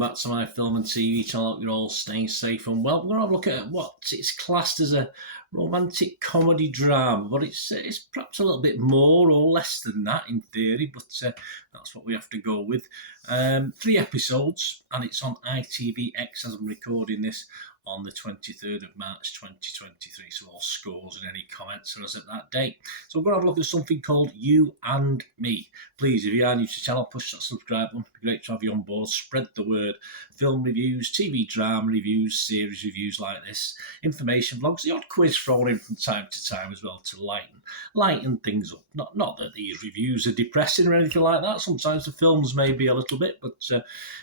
back to my film and TV channel. You're all staying safe and well. We're going to have a look at what it's classed as a romantic comedy drama, but it's perhaps a little bit more or less than that in theory, but that's what we have to go with. 3 episodes, and it's on Itvx as I'm recording this on the 23rd of March 2023, so all scores and any comments are as at that date. So we're going to have a look at something called You and Me. Please, if you are new to the channel, push that subscribe button. It'd be great to have you on board. Spread the word. Film reviews, TV drama reviews, series reviews like this, information vlogs, the odd quiz thrown in from time to time as well to lighten things up. Not that these reviews are depressing or anything like that. Sometimes the films may be a little bit, but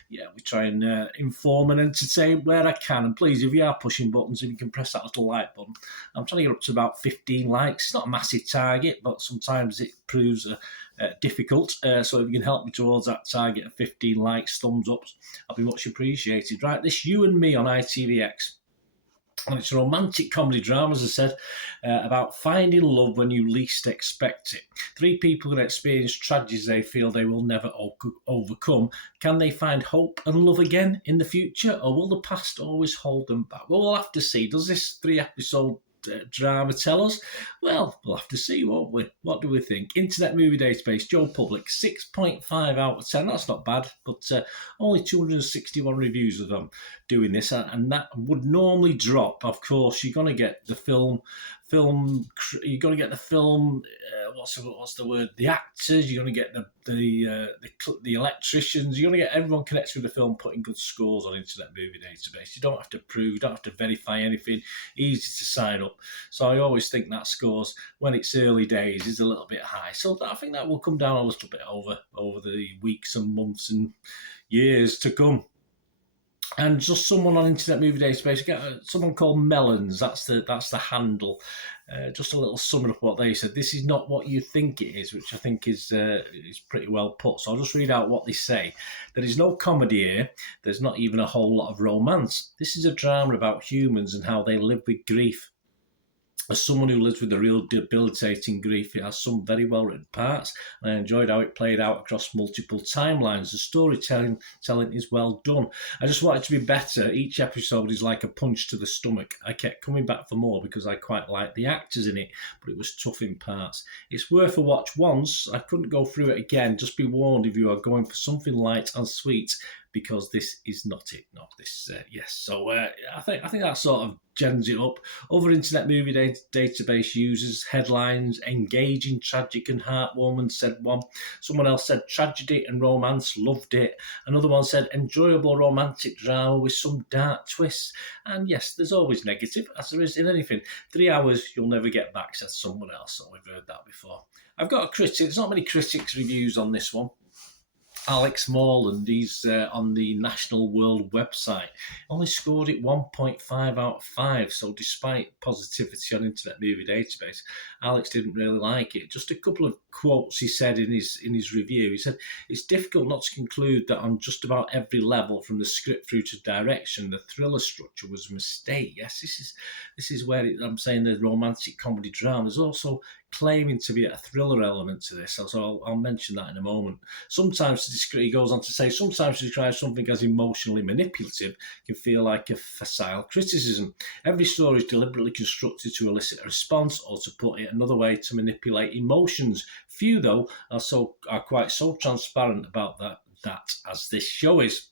yeah, we try and inform and entertain where I can. And please, if you are pushing buttons, if you can press that little like button. I'm trying to get up to about 15 likes. It's not a massive target, but sometimes it proves difficult. So if you can help me towards that target of 15 likes, thumbs up, I'll be much appreciated. Right, this You and Me on ITVX. And it's a romantic comedy drama, as I said, about finding love when you least expect it. 3 people who experience tragedies they feel they will never overcome. Can they find hope and love again in the future, or will the past always hold them back? Well, we'll have to see. Does this 3-episode drama tell us? Well, we'll have to see, won't we? What do we think? Internet Movie Database, Joe Public, 6.5 out of 10. That's not bad, but only 261 reviews of them doing this, and that would normally drop. Of course, you're going to get the film. You're going to get the film. What's the word? The actors. You're going to get the electricians. You're going to get everyone connected with the film, putting good scores on Internet Movie Database. You don't have to prove. You don't have to verify anything. Easy to sign up. So I always think that scores when it's early days is a little bit high. So I think that will come down a little bit over the weeks and months and years to come. And just someone on Internet Movie Database, someone called Melons. That's the handle. Just a little summing up what they said. This is not what you think it is, which I think is pretty well put. So I'll just read out what they say. There is no comedy here. There's not even a whole lot of romance. This is a drama about humans and how they live with grief. As someone who lives with a real debilitating grief, it has some very well-written parts, and I enjoyed how it played out across multiple timelines. The storytelling is well done. I just want it to be better. Each episode is like a punch to the stomach. I kept coming back for more because I quite liked the actors in it, but it was tough in parts. It's worth a watch once. I couldn't go through it again. Just be warned if you are going for something light and sweet, because this is not it. No, this, yes. So I think that sort of gens it up. Other Internet Movie Database users, headlines, engaging, tragic and heartwarming, said one. Someone else said tragedy and romance, loved it. Another one said enjoyable romantic drama with some dark twists. And yes, there's always negative, as there is in anything. 3 hours you'll never get back, said someone else. So we've heard that before. I've got a critic. There's not many critics reviews on this one. Alex Morland, he's on the National World website, only scored it 1.5 out of 5. So despite positivity on Internet Movie Database, Alex didn't really like it. Just a couple of quotes he said in his review. He said, it's difficult not to conclude that on just about every level, from the script through to direction, the thriller structure was a mistake. Yes, this is where I'm saying the romantic comedy drama. There's also claiming to be a thriller element to this, so I'll mention that in a moment. He goes on to say, sometimes to describe something as emotionally manipulative can feel like a facile criticism. Every story is deliberately constructed to elicit a response, or to put it another way, to manipulate emotions. Few, though, are quite so transparent about that as this show is.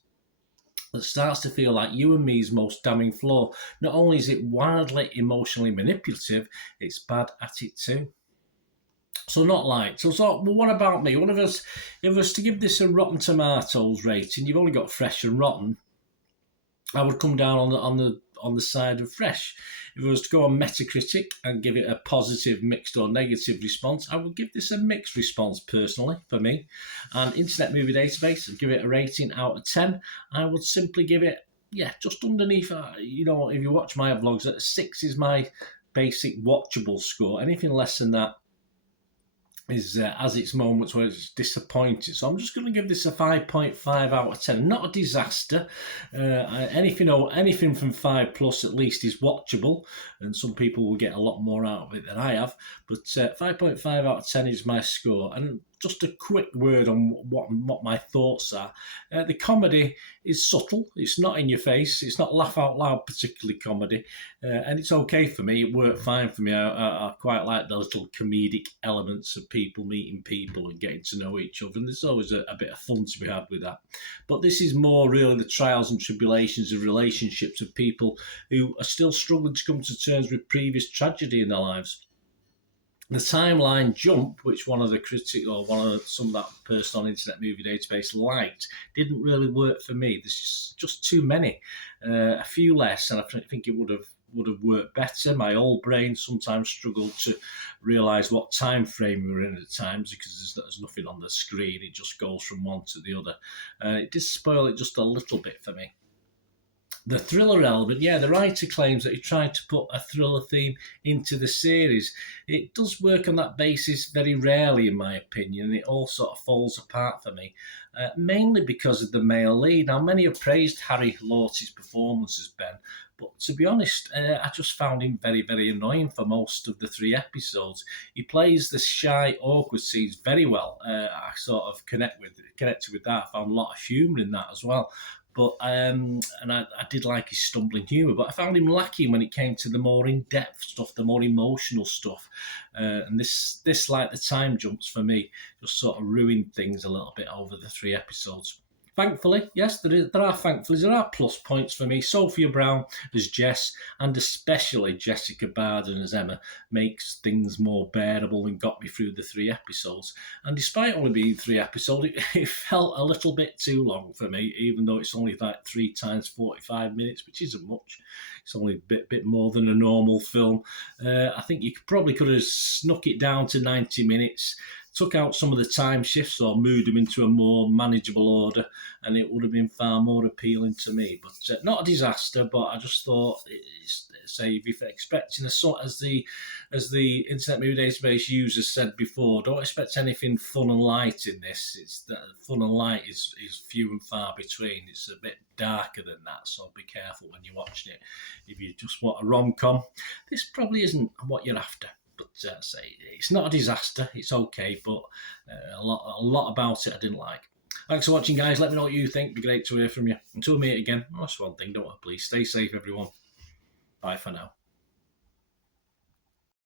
It starts to feel like You and Me's most damning flaw. Not only is it wildly emotionally manipulative, it's bad at it too. So not liked. So well, what about me? If I was to give this a Rotten Tomatoes rating, you've only got fresh and rotten, I would come down on the side of fresh. If I was to go on Metacritic and give it a positive, mixed or negative response, I would give this a mixed response personally for me. And Internet Movie Database, I'd give it a rating out of 10. I would simply give it, just underneath. If you watch my vlogs, 6 is my basic watchable score. Anything less than that has its moments where it's disappointing. So I'm just going to give this a 5.5 out of 10. Not a disaster. Anything from 5 plus at least is watchable, and some people will get a lot more out of it than I have. But 5.5 out of 10 is my score. And just a quick word on what my thoughts are. The comedy is subtle. It's not in your face. It's not laugh out loud, particularly comedy, and it's okay for me. It worked fine for me. I quite like the little comedic elements of people meeting people and getting to know each other, and there's always a bit of fun to be had with that. But this is more really the trials and tribulations of relationships of people who are still struggling to come to terms with previous tragedy in their lives. The timeline jump, which one of the critics or some of that person on Internet Movie Database liked, didn't really work for me. There's just too many, a few less, and I think it would have worked better. My old brain sometimes struggled to realise what time frame we were in at times because there's nothing on the screen. It just goes from one to the other. It did spoil it just a little bit for me. The thriller element, yeah, the writer claims that he tried to put a thriller theme into the series. It does work on that basis very rarely, in my opinion. It all sort of falls apart for me, mainly because of the male lead. Now, many have praised Harry Lort's performance as Ben, but to be honest, I just found him very, very annoying for most of the 3 episodes. He plays the shy, awkward scenes very well. I sort of connected with that. I found a lot of humour in that as well. But and I did like his stumbling humour, but I found him lacking when it came to the more in-depth stuff, the more emotional stuff. And this, like the time jumps for me, just sort of ruined things a little bit over the 3 episodes. Thankfully, yes, there are plus points for me. Sophia Brown as Jess, and especially Jessica Barden as Emma, makes things more bearable and got me through the 3 episodes. And despite only being 3 episodes, it felt a little bit too long for me, even though it's only like 3 times 45 minutes, which isn't much. It's only a bit more than a normal film. I think you could have snuck it down to 90 minutes, took out some of the time shifts or moved them into a more manageable order, and it would have been far more appealing to me. But not a disaster, but I just thought, if you're expecting as the Internet Movie Database users said before, don't expect anything fun and light in this. It's that fun and light is few and far between. It's a bit darker than that, so be careful when you're watching it. If you just want a rom-com, this probably isn't what you're after. But it's not a disaster. It's okay, but a lot about it I didn't like. Thanks for watching, guys. Let me know what you think. It'd be great to hear from you. Until we meet again, that's one thing, don't I? Please stay safe, everyone. Bye for now.